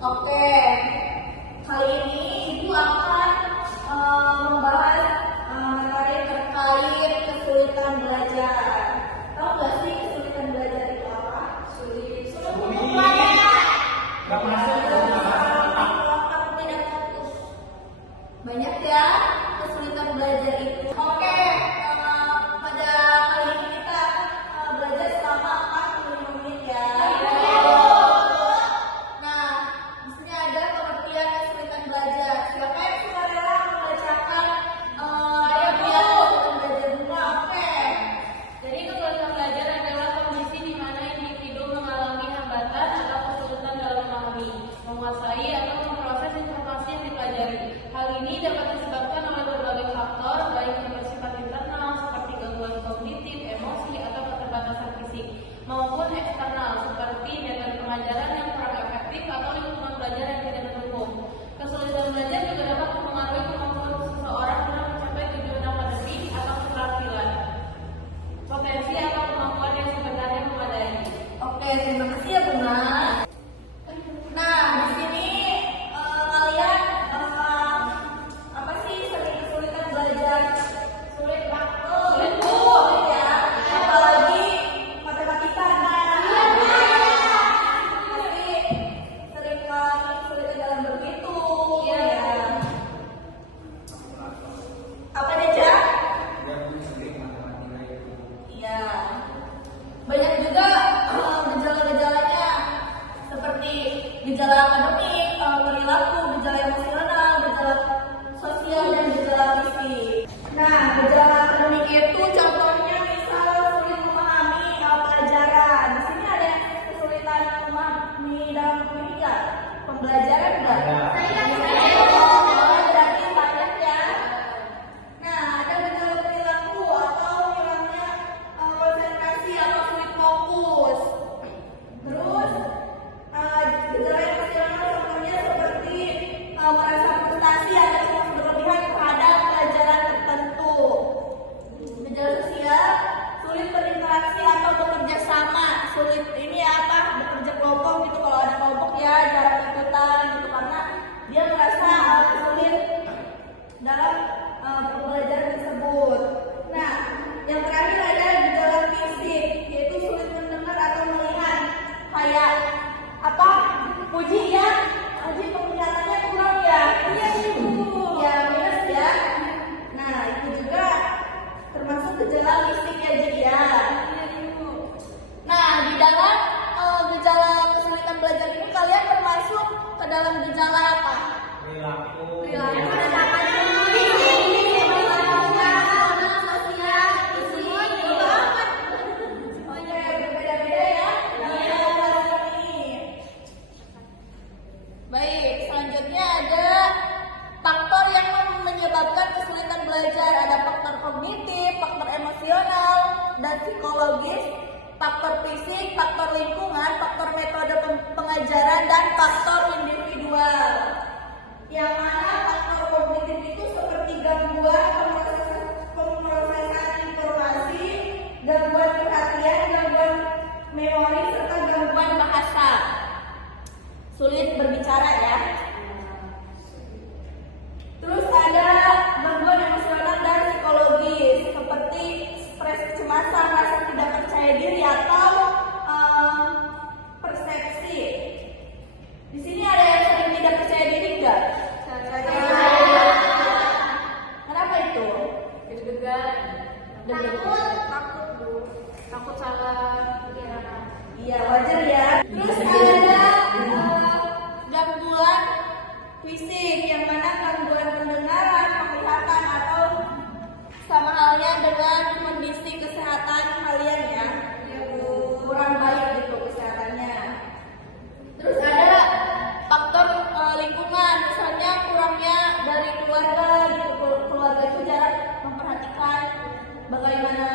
Oke, kali ini Ibu akan membahas materi terkait kesulitan belajar. Tahu nggak sih kesulitan belajar itu apa? Sulit. Nggak masuk. Tidak fokus. Banyak ya kesulitan belajar itu. Oke, pada kali ini kita akan belajar selama 45 menit ya. Nah, di sini ada pengertian kesulitan belajar. Siapa yang suka rela membacakan kesulitan belajar dulu? Oke. Jadi kesulitan belajar adalah kondisi di mana individu mengalami hambatan atau kesulitan dalam memahami, menguasai atau memproses informasi yang dipelajari. Hal ini dapat disebabkan oleh berbagai faktor, baik yang bersifat internal seperti gangguan kognitif, emosi, atau keterbatasan fisik, maupun eksternal seperti metode pengajaran yang kurang efektif atau lingkungan belajar yang tidak mendukung. Kesulitan belajar juga dapat mempengaruhi kemampuan seseorang dalam mencapai tujuan akademik atau keterampilan, potensi atau kemampuan yang sebenarnya memadai. Oke, terima kasih ya Bunda. Nah, di sini kalian apa sih sering kesulitan belajar? Sulit waktu, sulit ya. Apalagi matematika. Pasti sering mengalami kesulitan dalam berhitung. Ya. Apa deh, Jak? Iya. Banyak juga gejala-gejalanya seperti gejala akademik, perilaku, gejala emosional, gejala sosial, dan gejala fisik. Nah, gejala akademik itu contohnya misal sulit memahami pelajaran. Di sini ada yang kesulitan memahami dalam pembelajaran enggak? Berarti banyak ya. Nah, ada gejala perilaku atau hilangnya konsentrasi atau sulit fokus. Terus gejala emosional contohnya seperti merasa frustasi atau cemas berlebihan terhadap pelajaran tertentu. Gejala sosial sulit berinteraksi atau bekerja sama. Sulit ini apa? Bekerja kelompok gitu, kalau ada kelompok ya jarang ikutan gitu karena dia merasa sulit dalam pembelajaran tersebut. Nah, yang terakhir ada gejala fisik, yaitu sulit mendengar atau melihat. Kayak apa? Puji ya? Puji penglihatannya kurang ya? Iya Ibu. Ya, minus ya. Nah, itu juga termasuk gejala fisik ya, Ji ya. Iya Ibu. Nah, di dalam gejala kesulitan belajar ini kalian termasuk ke dalam gejala apa? Perilaku. Dan apa sih? Baik, selanjutnya ada faktor yang menyebabkan kesulitan belajar. Ada faktor kognitif, faktor emosional, dan psikologis, faktor fisik, faktor lingkungan, faktor metode pengajaran, dan faktor individual. Yang mana faktor kognitif itu seperti gangguan pemrosesan informasi, gangguan perhatian, gangguan memori, serta gangguan bahasa. Sulit berbicara ya. Terus ada gangguan emosional dan psikologis seperti stres, kecemasan, rasa tidak percaya diri atau persepsi. Di sini ada yang sering tidak percaya diri enggak? Kenapa itu? Deg-degan, Takut Bu. takut salah. Iya, wajar ya. Terus ada gangguan fisik, yang mana gangguan pendengaran, penglihatan, atau sama halnya dengan kondisi kesehatan kalian ya, kurang baik gitu kesehatannya. Terus ada faktor lingkungan, misalnya kurangnya dari keluarga gitu. Keluarga itu jarang memperhatikan bagaimana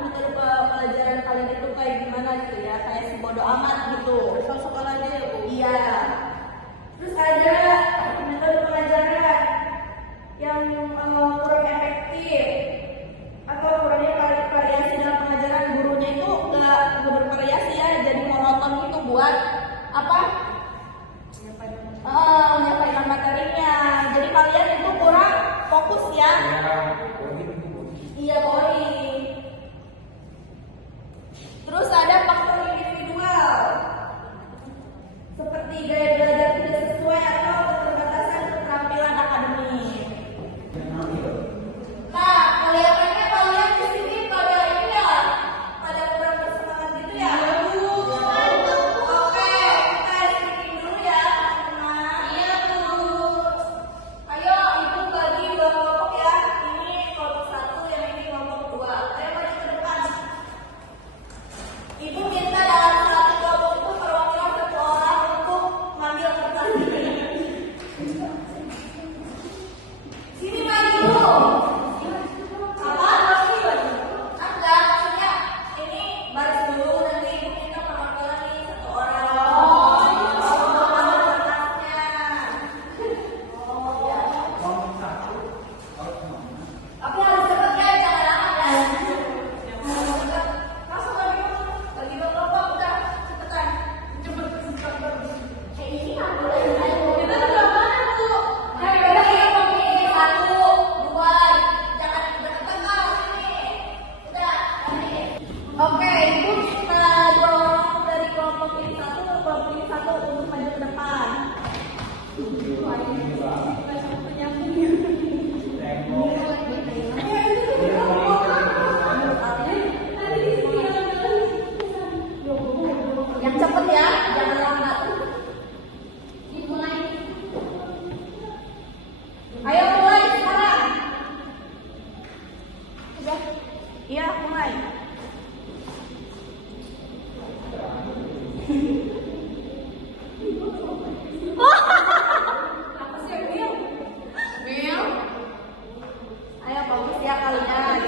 metode pelajaran kalian itu kayak gimana gitu ya, kayak si bodo amat gitu. Sekolah aja ya Bu. Iya. Terus ada metode pengajaran yang kurang efektif atau kurangnya variasi dalam pengajaran. Gurunya itu nggak bervariasi ya, jadi monoton gitu buat apa? menyampaikan materinya. Jadi kalian itu kurang fokus ya. Iya, boring. Terus ada faktor individual, seperti gaya belajar tidak sesuai atau keterbatasan keterampilan akademik. Nah, kelihatannya kalian di sini pada ini ya, pada kurang bersemangat gitu ya. Oke, kita skipping dulu ya, teman-teman. Iya, Bu. Ayo, Ibu bagi dua kelompok ya. Ini kelompok 1, yang ini kelompok 2. Ayo maju ke depan. Ibu minta dalam satu kelompok itu perwakilan satu orang untuk mengambil kertas. Sini maju. Apa? Enggak, maksudnya ini baris dulu, nanti ibu minta perwakilan nih satu orang. Ambil kertasnya. Tapi harus cepat ya, jangan lama ya. Langsung bagi dua kelompok, udah cepetan. Ini ambil aja. Kita udah mana, Bu? Ayo, udah ya, pilih 1, 2. Jangan dekat-dekat sini. Udah, ini. Oke, Ibu minta dua orang dari kelompok ini 1 ke kelompok ini 1 untuk maju ke depan. Yang cepet ya, jangan lambat. Ayo mulai sekarang. Udah? Iya, mulai. Apa sih, Bill? Bill? Ayo fokus ya kalian.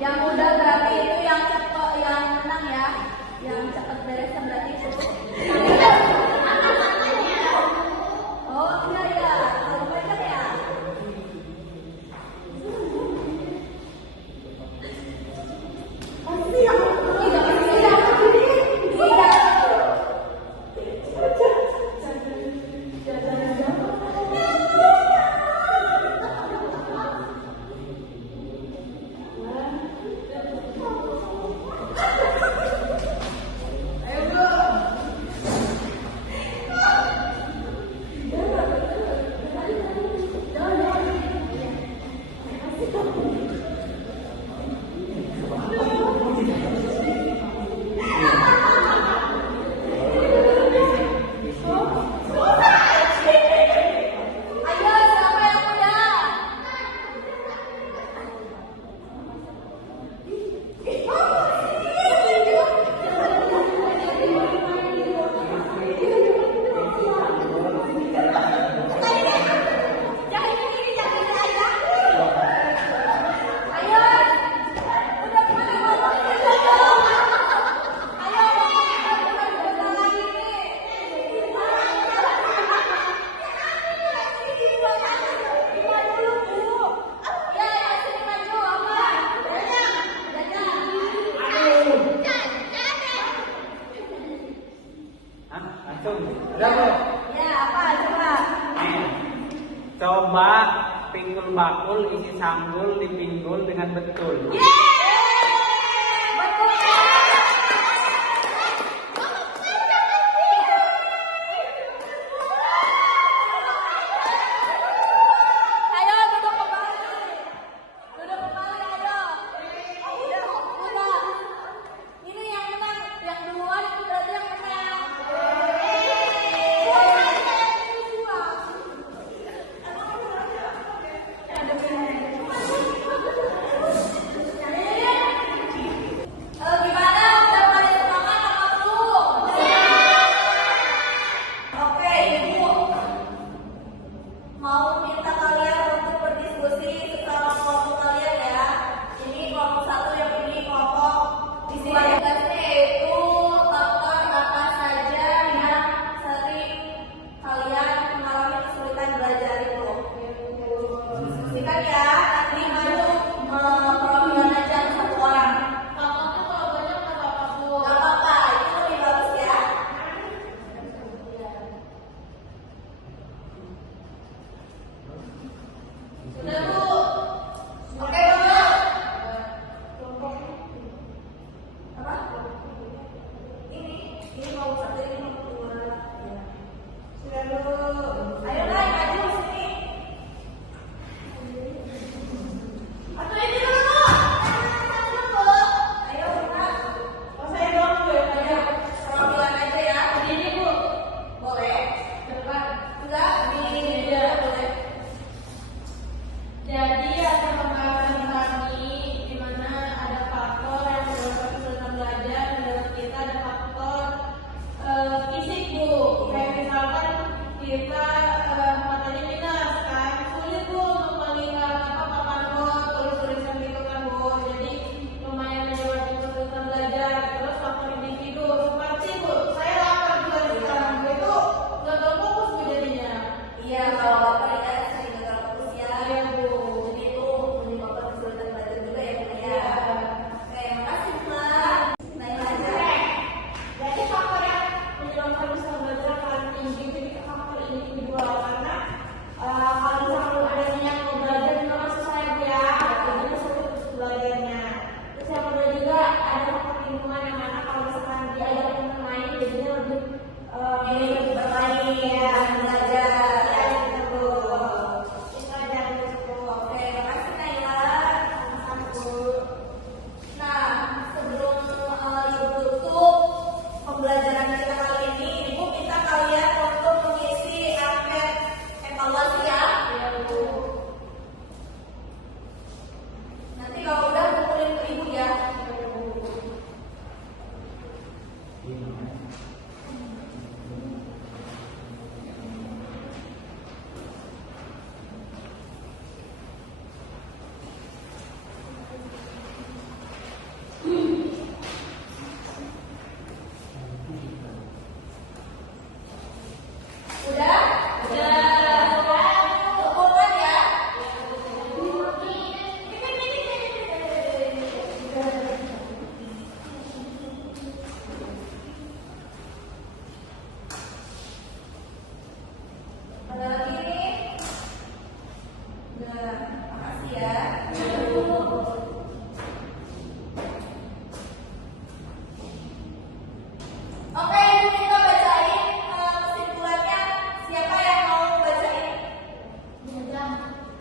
Yang udah berarti itu yang cepet, yang menang ya. Yang cepet beresnya berarti itu. Oh iya ya, kalau baca ya. Ayo, siapa yang udah? Coba pinggul bakul isi sanggul dipinggul dengan betul. Ayo duduk kembali. Duduk kembali, ayo. Udah. Ini yang menang, yang duluan itu berarti yang menang. Gimana? Udah pada semangat apa belum? Oke, Ibu mau minta kalian untuk berdiskusi sesama kelompok kalian ya. Ini kelompok 1, yang ini kelompok di sini tugasnya yaitu faktor apa saja yang sering kalian mengalami kesulitan belajar itu. Diskusikan ya.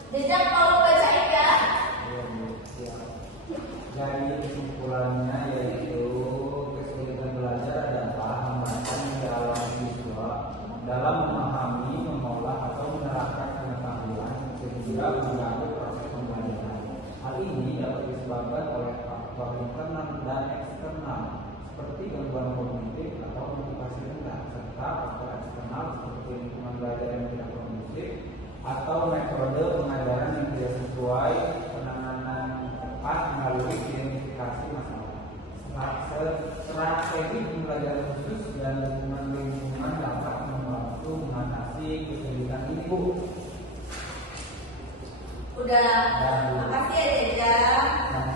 Jejak kalau bacain ya. Jadi kesimpulannya yaitu kesulitan belajar adalah hambatan yang dialami siswa dalam memahami, mengolah atau menerapkan pengetahuan sehingga mengganggu proses pembelajaran. Hal ini dapat disebabkan oleh faktor internal dan eksternal seperti gangguan kognitif atau motivasi rendah, serta faktor eksternal seperti lingkungan belajar yang tidak kondusif atau metode pengajaran yang tidak sesuai, penanganan tepat melalui identifikasi masalah. Strategi pembelajaran khusus dan lingkungan dapat membantu mengatasi kesulitan ini, Bu. Udah. Makasih ya Jejak.